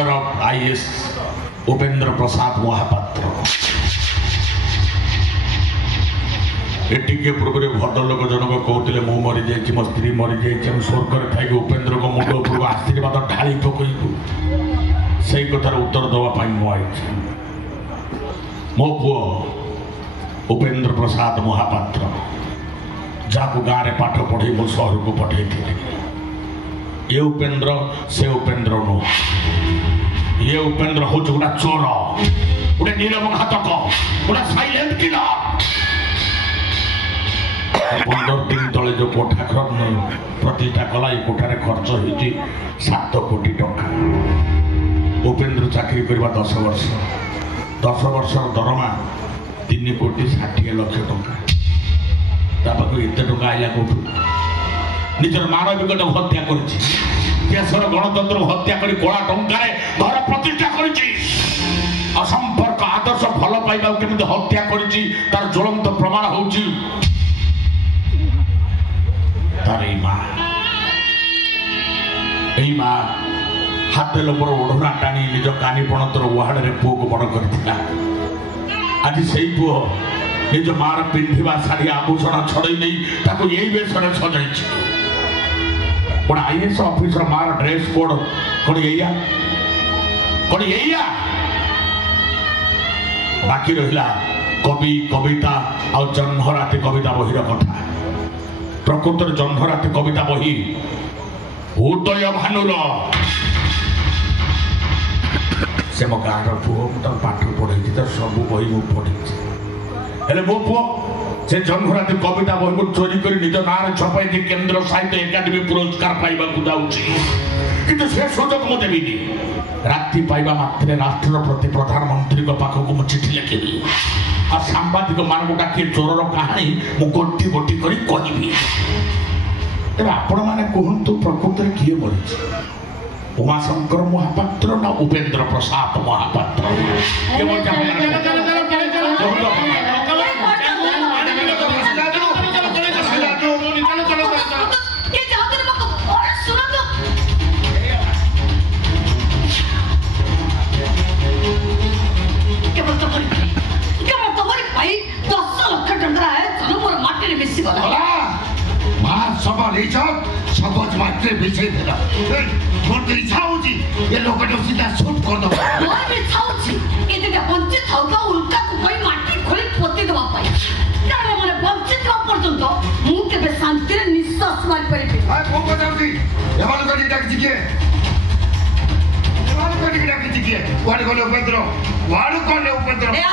father of IAS Upendra Prasad Mahapatra एटिके पूर्व भद्रलोक जनक कहते मु मरी जाइए मो स्त्री मरी जाइए स्वर्ग थी उपेंद्र को मुंड उपरको आशीर्वाद ढाली पकईबू से कथार उत्तर देवाई मुझे मो पु उपेंद्र प्रसाद महापात्र जहाँ गाँव में पाठ पढ़े मो सहर को पठे ये उपेंद्र से उपेंद्र नुह ये उपेंद्र हूँ गोटा चोर गोटे नीरव घातक गोटा साइलेंट किलर 15 दिन तले जो कोठा प्रतिष्ठा कला ये कोठार खर्च होती 7 कोटी टंका उपेंद्र चाकरी करवा 10 वर्ष 10 वर्ष दरमा 3 कोटी 60 लाख टंका तापाक एत टंका आइला कौटू निजर मानविकता हत्या कर गणतंत्र हत्या कर कला टंकार घर प्रतिष्ठा कर असंपर्क आदर्श भल पाइबा केମିତି हत्या करिछि तार ज्वलंत प्रमाण होउछि तारी माँ हाथ लोपर ओढ़ना टाणी निज कानी पणतर ओहाड़े पुओ को बड़ कर आज से पुओ निज मार पिंधा शाढ़ी आभूषण छड़े नहीं यही बेस सजाई गोटे आईएएस ऑफिसर मार ड्रेस कोड कौन यही बाकी रहा कवि कविता आ जह्नराति कविता बहिर कथा प्रकृतर जह्नराति कविता बही उदय भानुर से मो गाँव पुओ पाठ पढ़े तो सब बही मु पढ़ी मो पुओ से जह्नराति कविता बही को चोरी कर निज गाँव छपाई केंद्र साहित्य एकाडेमी पुरस्कार पाइबा जाऊँगी से सुजोग मु देवी राति पाइबा मात्रे राष्ट्र प्रति प्रधानमंत्री पाखक मु चिठी लिखी आ सांबादिक मान डाकी चोरर कहानी मु गोटी गोटी करी कहबी तेरे आपण मैंने कहतु प्रकृत में किए मरी उमाशंकर महापात्र ना उपेंद्र प्रसाद महापात्र सबज मात्र विषय देला मोर तो इच्छा होची ये लोग जो सीधा शूट कर दो मोर भी इच्छा होची ए देखा पंचे थाउ का उल्का को कोई माटी खोली पोती दवा पाई कारण मोर पंचे का पर्यंत मु केबे शांति रे निश्वास मार परिबे आ को को जाउची एमान को डाक जिके एमान को डाक जिके वाड को उपेंद्र वाड को उपेंद्र